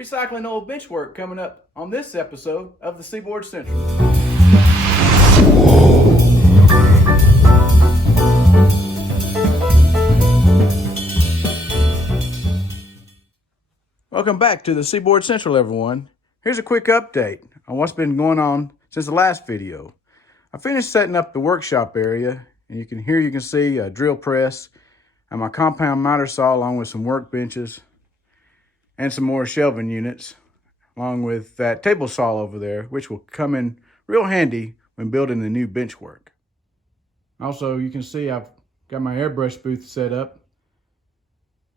recycling old bench work coming up on this episode of the Seaboard Central. Welcome back to the Seaboard Central, everyone. Here's a quick update on what's been going on since the last video. I finished setting up the workshop area, and you can see a drill press and my compound miter saw along with some workbenches and some more shelving units, along with that table saw over there, which will come in real handy when building the new bench work. Also, you can see I've got my airbrush booth set up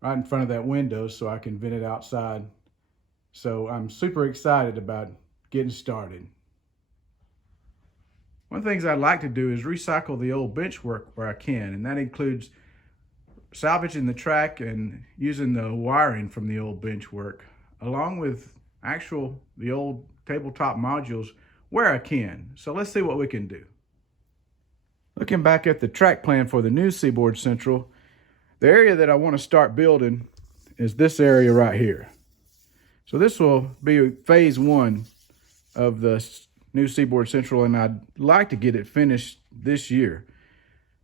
right in front of that window so I can vent it outside. So I'm super excited about getting started. One of the things I'd like to do is recycle the old bench work where I can, and that includes salvaging the track and using the wiring from the old bench work, along with the old tabletop modules where I can. So let's see what we can do. Looking back at the track plan for the new Seaboard Central, the area that I want to start building is this area right here. So this will be phase one of the new Seaboard Central, and I'd like to get it finished this year.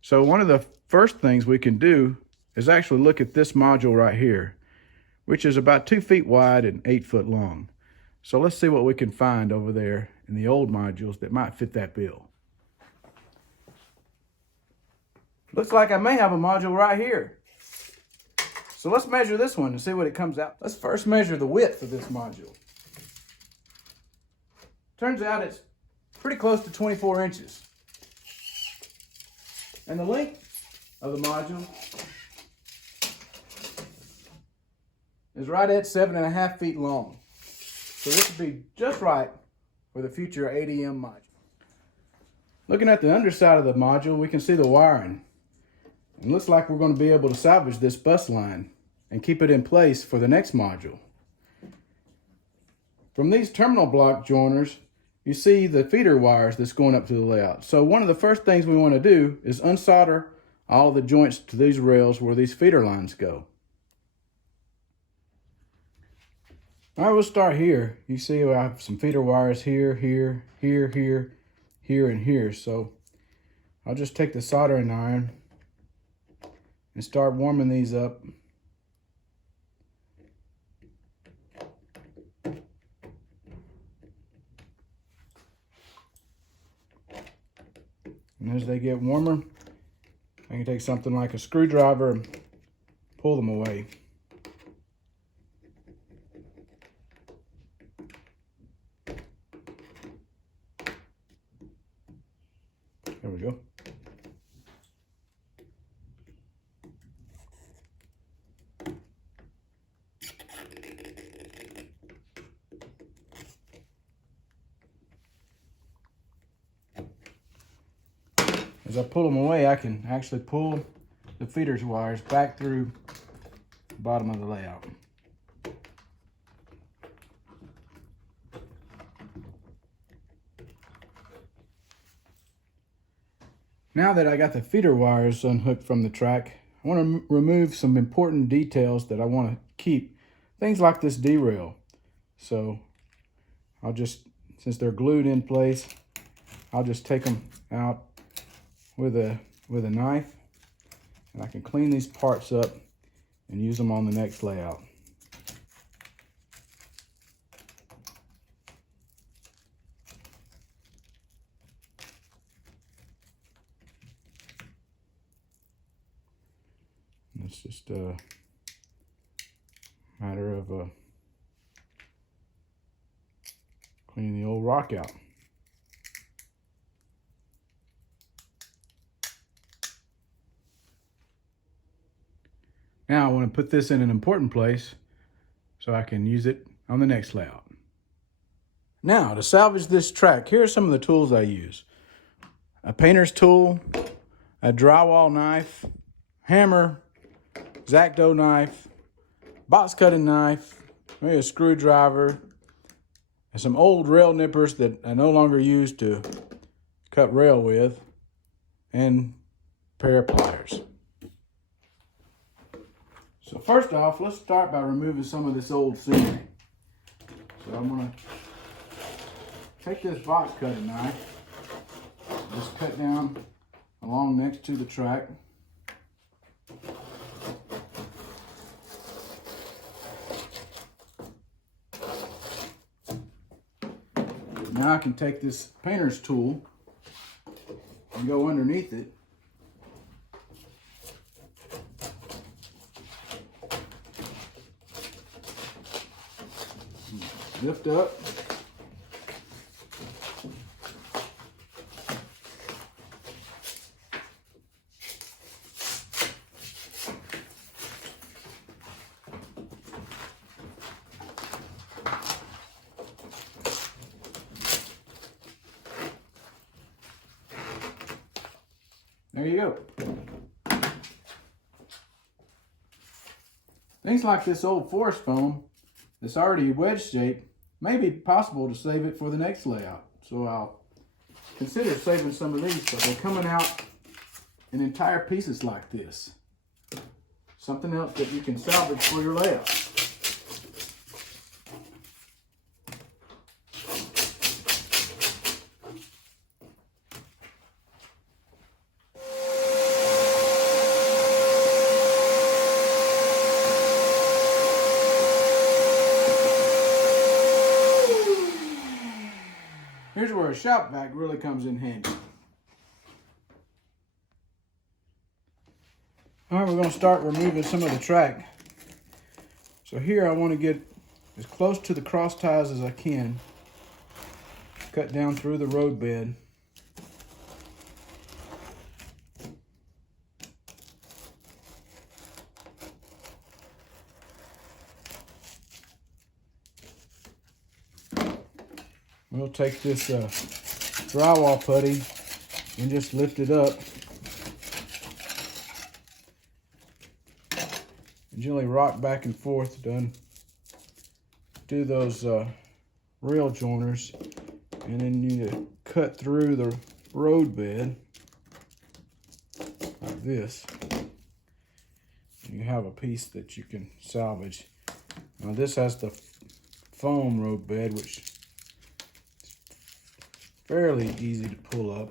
So one of the first things we can do is actually look at this module right here, which is about 2 feet wide and 8 foot long. So let's see what we can find over there in the old modules that might fit that bill. Looks like I may have a module right here. So let's measure this one and see what it comes out. Let's first measure the width of this module. Turns out it's pretty close to 24 inches. And the length of the module is right at 7.5 feet long. So this would be just right for the future ADM module. Looking at the underside of the module, we can see the wiring. It looks like we're going to be able to salvage this bus line and keep it in place for the next module. From these terminal block joiners, you see the feeder wires that's going up to the layout. So one of the first things we want to do is unsolder all of the joints to these rails where these feeder lines go. All right, we'll start here. You see I have some feeder wires here, here, here, here, here, and here. So I'll just take the soldering iron and start warming these up. And as they get warmer, I can take something like a screwdriver and pull them away. There we go. As I pull them away, I can actually pull the feeders wires back through the bottom of the layout. Now that I got the feeder wires unhooked from the track, I want to remove some important details that I want to keep. Things like this derail. So I'll just, since they're glued in place, I'll just take them out with a knife, and I can clean these parts up and use them on the next layout. It's just a matter of cleaning the old rock out. Now I want to put this in an important place so I can use it on the next layout. Now to salvage this track, here are some of the tools I use. A painter's tool, a drywall knife, hammer, X-Acto knife, box cutting knife, maybe a screwdriver, and some old rail nippers that I no longer use to cut rail with, and a pair of pliers. So first off, let's start by removing some of this old scenery. So I'm gonna take this box cutting knife, just cut down along next to the track. Now I can take this painter's tool and go underneath it. Lift up. There you go. Things like this old forest foam that's already wedge shaped may be possible to save it for the next layout. So I'll consider saving some of these, but they're coming out in entire pieces like this. Something else that you can salvage for your layout. Here's where a shop vac really comes in handy. All right, we're going to start removing some of the track. So here I want to get as close to the cross ties as I can. Cut down through the road bed. We'll take this drywall putty and just lift it up. And gently rock back and forth to do those rail joiners. And then you need to cut through the road bed like this. And you have a piece that you can salvage. Now this has the foam road bed, which is fairly easy to pull up.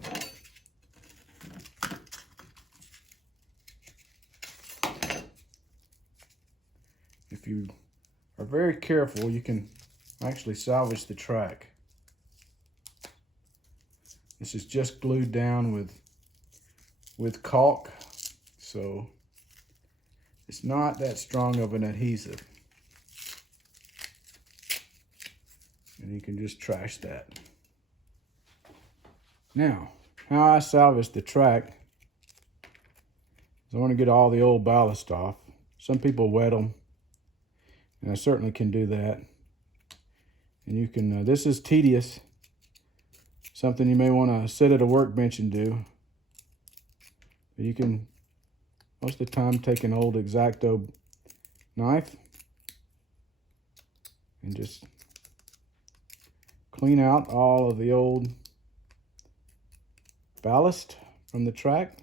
If you are very careful, you can actually salvage the track. This is just glued down with caulk, so it's not that strong of an adhesive. And you can just trash that. Now, how I salvage the track is I want to get all the old ballast off. Some people wet them, and I certainly can do that. And you can, this is tedious, something you may want to sit at a workbench and do. But you can, most of the time, take an old X-Acto knife and just clean out all of the old ballast from the track.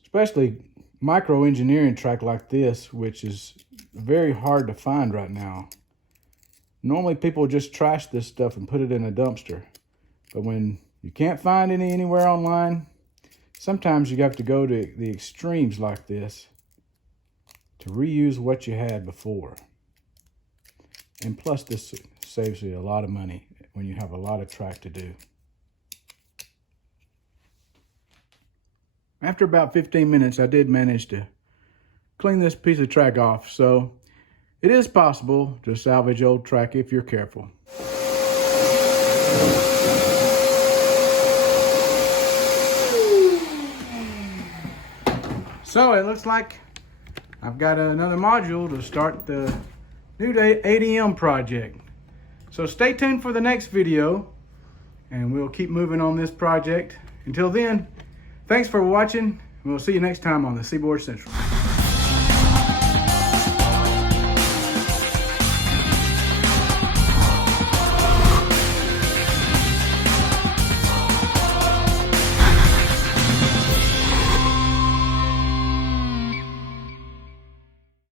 Especially micro engineering track like this, which is very hard to find right now. Normally people just trash this stuff and put it in a dumpster. But when you can't find any anywhere online, sometimes you have to go to the extremes like this to reuse what you had before. And plus this saves you a lot of money when you have a lot of track to do. After about 15 minutes, I did manage to clean this piece of track off. So it is possible to salvage old track if you're careful. So it looks like I've got another module to start the new ADM project. So stay tuned for the next video, and we'll keep moving on this project. Until then, thanks for watching, and we'll see you next time on the Seaboard Central.